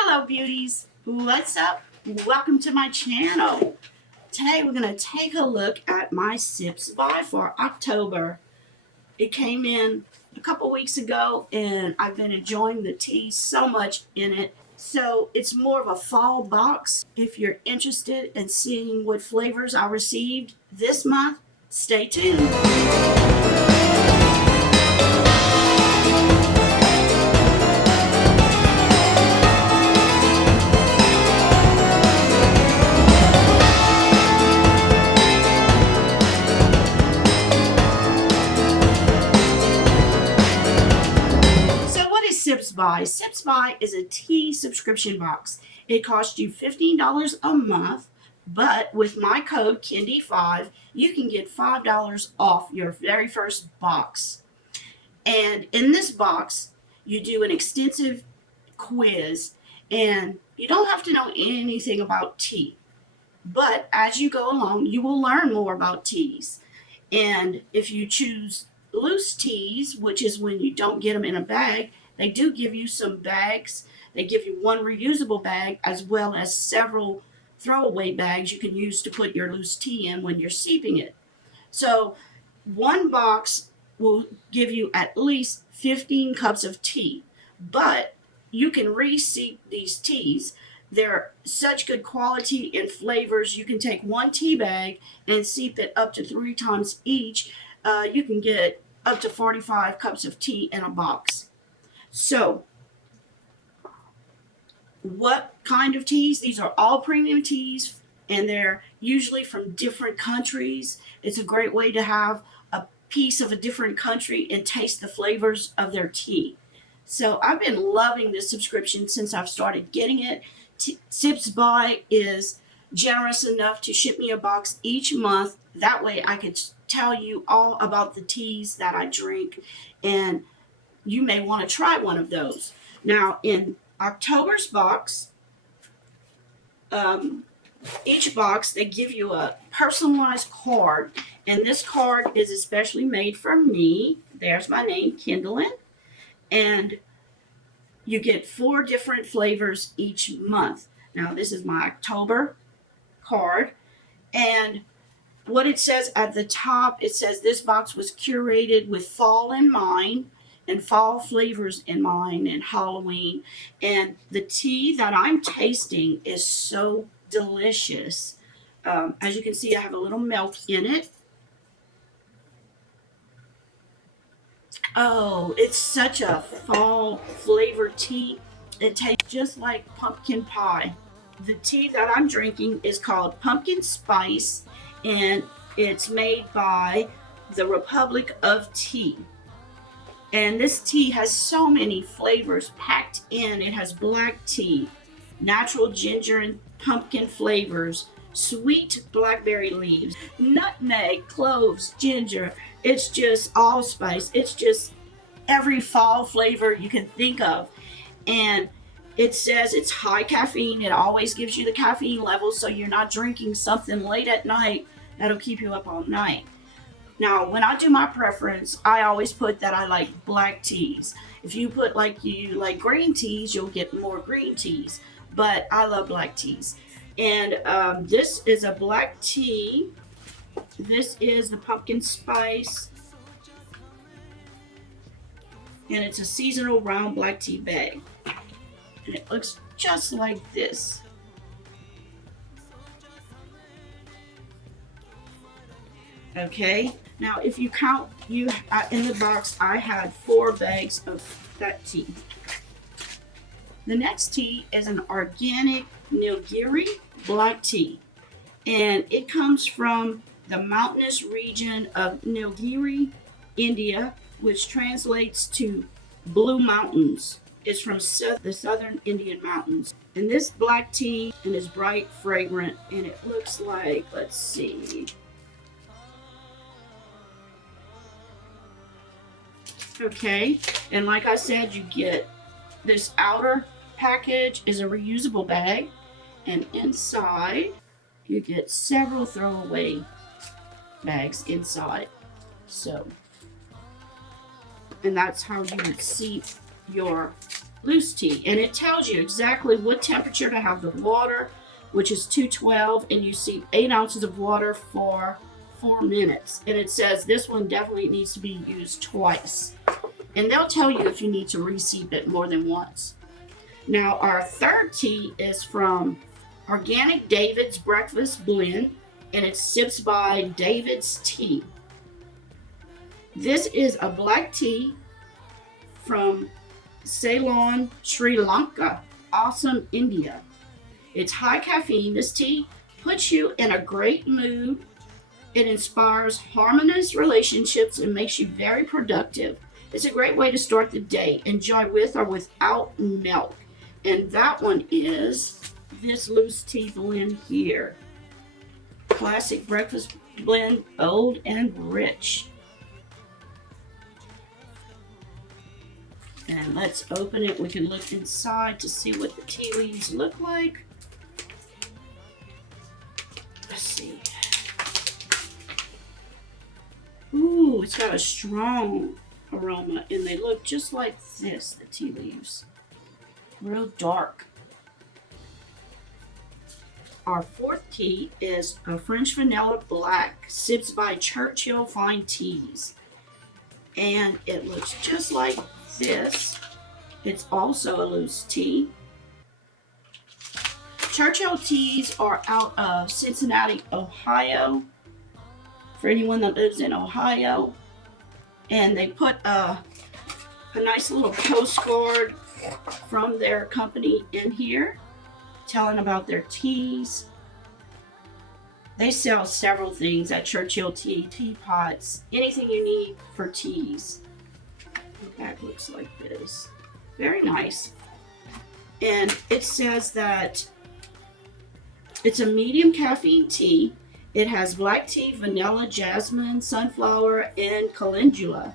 Hello beauties, what's up? Welcome to my channel. Today we're going to take a look at my SIPS buy for October. It came in a couple weeks ago and I've been enjoying the tea so much in it. So it's more of a fall box. If you're interested in seeing what flavors I received this month, stay tuned. SIPS Buy. SIPS Buy is a tea subscription box. It costs you $15 a month, but with my code Kendy5, you can get $5 off your very first box. And in this box, you do an extensive quiz, and you don't have to know anything about tea. But as you go along, you will learn more about teas. And if you choose loose teas, which is when you don't get them in a bag, they do give you some bags. They give you one reusable bag as well as several throwaway bags you can use to put your loose tea in when you're sipping it. So one box will give you at least 15 cups of tea, but you can re-steep these teas. They're such good quality and flavors. You can take one tea bag and steep it up to 3 times each. You can get up to 45 cups of tea in a box. So, what kind of teas? These are all premium teas, and they're usually from different countries. It's a great way to have a piece of a different country and taste the flavors of their tea. So, I've been loving this subscription since I've started getting it. SIPS Buy is generous enough to ship me a box each month. That way I could tell you all about the teas that I drink, and you may want to try one of those. Now, in October's box, each box, they give you a personalized card. And this card is especially made for me. There's my name, Kindlin. And you get 4 different flavors each month. Now, this is my October card. And what it says at the top, it says this box was curated with fall in mind, and fall flavors in mind, and Halloween. And the tea that I'm tasting is so delicious. As you can see, I have a little milk in it. Oh, it's such a fall flavored tea. It tastes just like pumpkin pie. The tea that I'm drinking is called Pumpkin Spice, and it's made by the Republic of Tea. And this tea has so many flavors packed in. It has black tea, natural ginger and pumpkin flavors, sweet blackberry leaves, nutmeg, cloves, ginger. It's just allspice. It's just every fall flavor you can think of. And it says it's high caffeine. It always gives you the caffeine level, so you're not drinking something late at night that'll keep you up all night. Now, when I do my preference, I always put that I like black teas. If you put you like green teas, you'll get more green teas. But I love black teas. And this is a black tea. This is the pumpkin spice. And it's a seasonal round black tea bag. And it looks just like this. Okay, now if you count, in the box I had 4 bags of that tea. The next tea is an organic Nilgiri black tea, and it comes from the mountainous region of Nilgiri, India, which translates to blue mountains. It's from the southern Indian mountains. And this black tea is bright, fragrant, and it looks like, let's see. Okay, and like I said, you get this outer package is a reusable bag, and inside you get several throwaway bags inside. So, and that's how you would seep your loose tea, and it tells you exactly what temperature to have the water, which is 212, and you see 8 ounces of water for 4 minutes. And it says this one definitely needs to be used twice. And they'll tell you if you need to reseep it more than once. Now, our third tea is from Organic David's Breakfast Blend, and it's SIPS by David's Tea. This is a black tea from Ceylon, Sri Lanka, awesome India. It's high caffeine. This tea puts you in a great mood. It inspires harmonious relationships and makes you very productive. It's a great way to start the day. Enjoy with or without milk. And that one is this loose tea blend here. Classic breakfast blend, old and rich. And let's open it. We can look inside to see what the tea leaves look like. Let's see. Ooh, it's got a strong aroma, and they look just like this, the tea leaves. Real dark. Our fourth tea is a French Vanilla Black, SIPS by Churchill Fine Teas. And it looks just like this. It's also a loose tea. Churchill teas are out of Cincinnati, Ohio. For anyone that lives in Ohio. And they put a nice little postcard from their company in here, telling about their teas. They sell several things at Churchill Tea, teapots, anything you need for teas. The back looks like this. Very nice. And it says that it's a medium caffeine tea. It has black tea, vanilla, jasmine, sunflower, and calendula.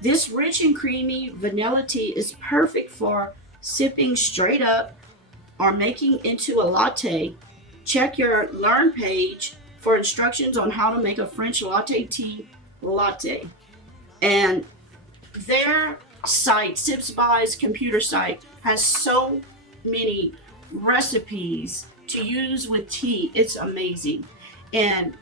This rich and creamy vanilla tea is perfect for sipping straight up or making into a latte. Check your Learn page for instructions on how to make a French latte tea latte. And their site, SIPS Buy's computer site, has so many recipes to use with tea. It's amazing. And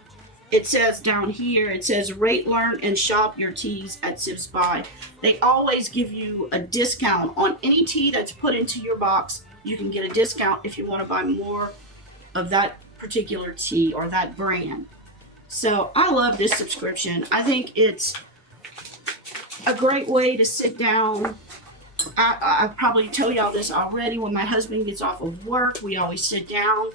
it says down here, it says rate, learn, and shop your teas at SIPS Buy. They always give you a discount on any tea that's put into your box. You can get a discount if you want to buy more of that particular tea or that brand. So I love this subscription. I think it's a great way to sit down. I probably tell y'all this already. When my husband gets off of work, we always sit down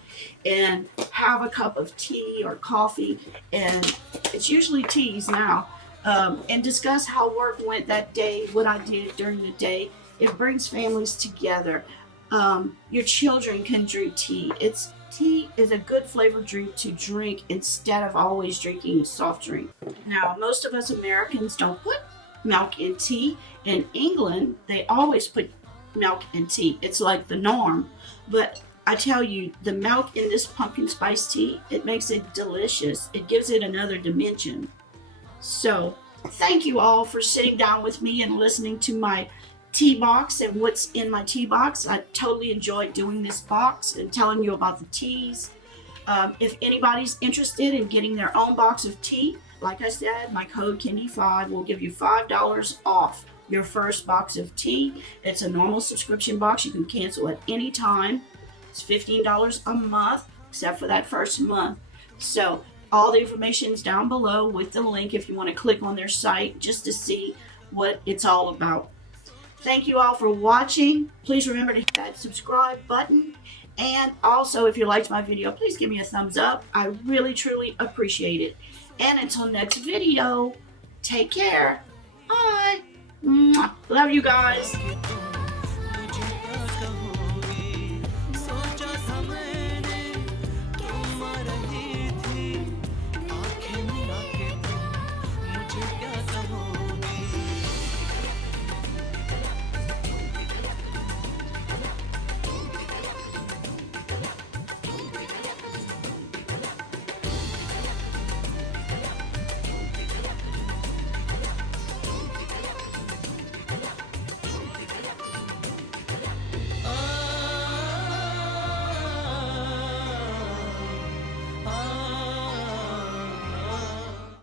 and have a cup of tea or coffee, and it's usually teas now, and discuss how work went that day, what I did during the day. It brings families together. Your children can drink tea. Tea is a good flavored drink to drink instead of always drinking soft drink. Now, most of us Americans don't put milk in tea. In England, they always put milk in tea. It's like the norm. But I tell you, the milk in this pumpkin spice tea, it makes it delicious. It gives it another dimension. So thank you all for sitting down with me and listening to my tea box and what's in my tea box. I totally enjoyed doing this box and telling you about the teas. If anybody's interested in getting their own box of tea, like I said, my code Kendy5 will give you $5 off your first box of tea. It's a normal subscription box. You can cancel at any time. It's $15 a month, except for that first month. So all the information is down below with the link if you want to click on their site just to see what it's all about. Thank you all for watching. Please remember to hit that subscribe button. And also, if you liked my video, please give me a thumbs up. I really, truly appreciate it. And until next video, take care. Bye. Mwah. Love you guys.